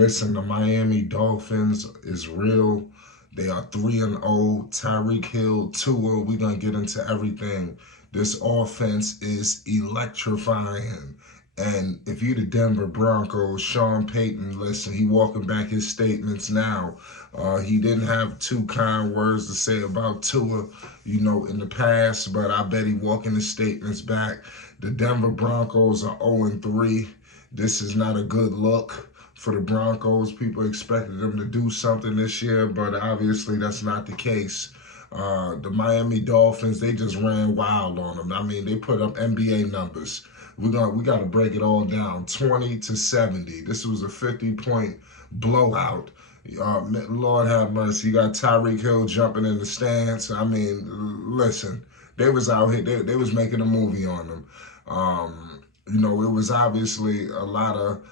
Listen, the Miami Dolphins is real. They are 3-0. Tyreek Hill, Tua, we're going to get into everything. This offense is electrifying. And if you're the Denver Broncos, Sean Payton, listen, he walking back his statements now. He didn't have too kind words to say about Tua, in the past, but I bet he walking his statements back. The Denver Broncos are 0-3. This is not a good look for the Broncos. People expected them to do something this year, but obviously that's not the case. The Miami Dolphins, they just ran wild on them. I mean, they put up NBA numbers. We got to break it all down. 20-70. This was a 50-point blowout. Lord have mercy. You got Tyreek Hill jumping in the stands. I mean, listen, they was out here. They was making a movie on them. It was obviously a lot of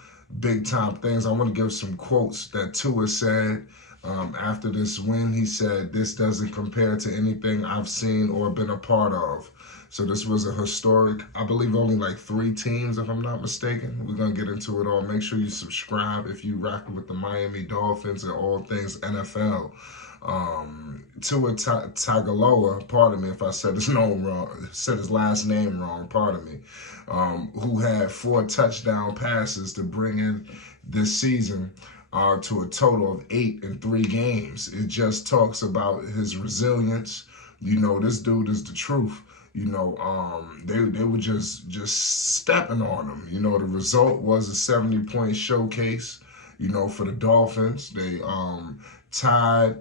big-time things. I want to give some quotes that Tua said after this win. He said, "This doesn't compare to anything I've seen or been a part of." So this was a historic, I believe only like 3 teams, if I'm not mistaken. We're going to get into it all. Make sure you subscribe if you rock with the Miami Dolphins and all things NFL. Tua Tagovailoa, pardon me if I said his name wrong, said his last name wrong, pardon me, who had 4 touchdown passes to bring in this season to a total of 8 in 3 games. It just talks about his resilience. This dude is the truth. They were just stepping on him. The result was a 70-point showcase, for the Dolphins. They tied,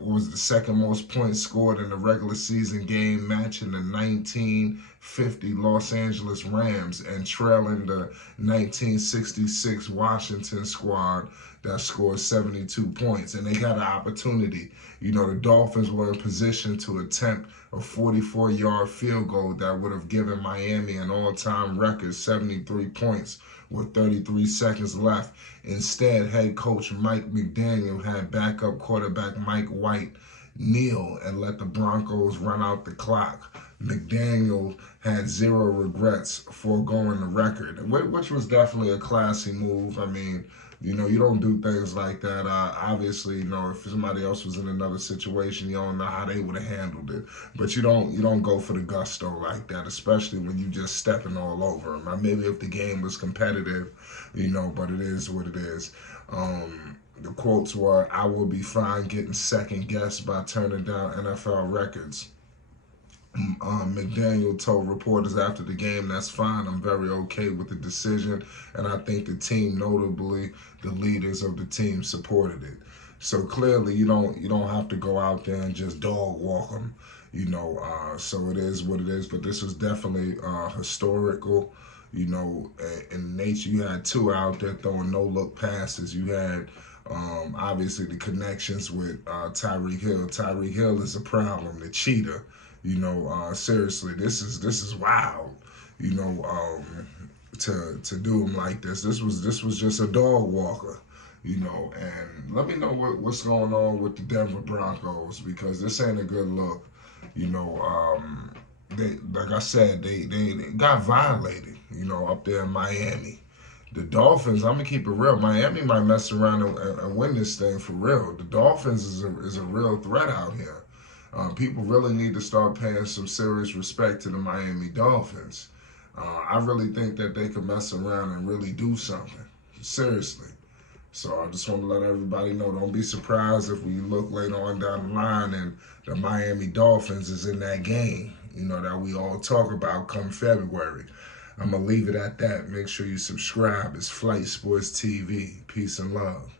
was the second most points scored in the regular season game, matching the 1950 Los Angeles Rams and trailing the 1966 Washington squad that scored 72 points. And they had an opportunity. The Dolphins were in position to attempt a 44-yard field goal that would have given Miami an all-time record 73 points with 33 seconds left. Instead, head coach Mike McDaniel had backup quarterback Mike White kneel and let the Broncos run out the clock. McDaniel had 0 regrets foregoing the record, which was definitely a classy move. I mean, you don't do things like that. Obviously, if somebody else was in another situation, you don't know how they would have handled it. But you don't go for the gusto like that, especially when you just stepping all over them. Maybe if the game was competitive, but it is what it is. The quotes were, "I will be fine getting second guessed by turning down NFL records." McDaniel told reporters after the game, "That's fine. I'm very okay with the decision, and I think the team, notably the leaders of the team, supported it." So clearly, you don't have to go out there and just dog walk them, So it is what it is. But this was definitely historical, in nature. You had 2 out there throwing no-look passes. You had obviously the connections with Tyreek Hill. Tyreek Hill is a problem, the cheater. Seriously, this is wild. To do him like this. This was just a dog walker. And let me know what's going on with the Denver Broncos, because this ain't a good look. They, like I said, they got violated. Up there in Miami. The Dolphins, I'm gonna keep it real. Miami might mess around and win this thing for real. The Dolphins is a real threat out here. People really need to start paying some serious respect to the Miami Dolphins. I really think that they could mess around and really do something. Seriously. So I just want to let everybody know, don't be surprised if we look later on down the line and the Miami Dolphins is in that game, that we all talk about come February. I'm going to leave it at that. Make sure you subscribe. It's Flight Sports TV. Peace and love.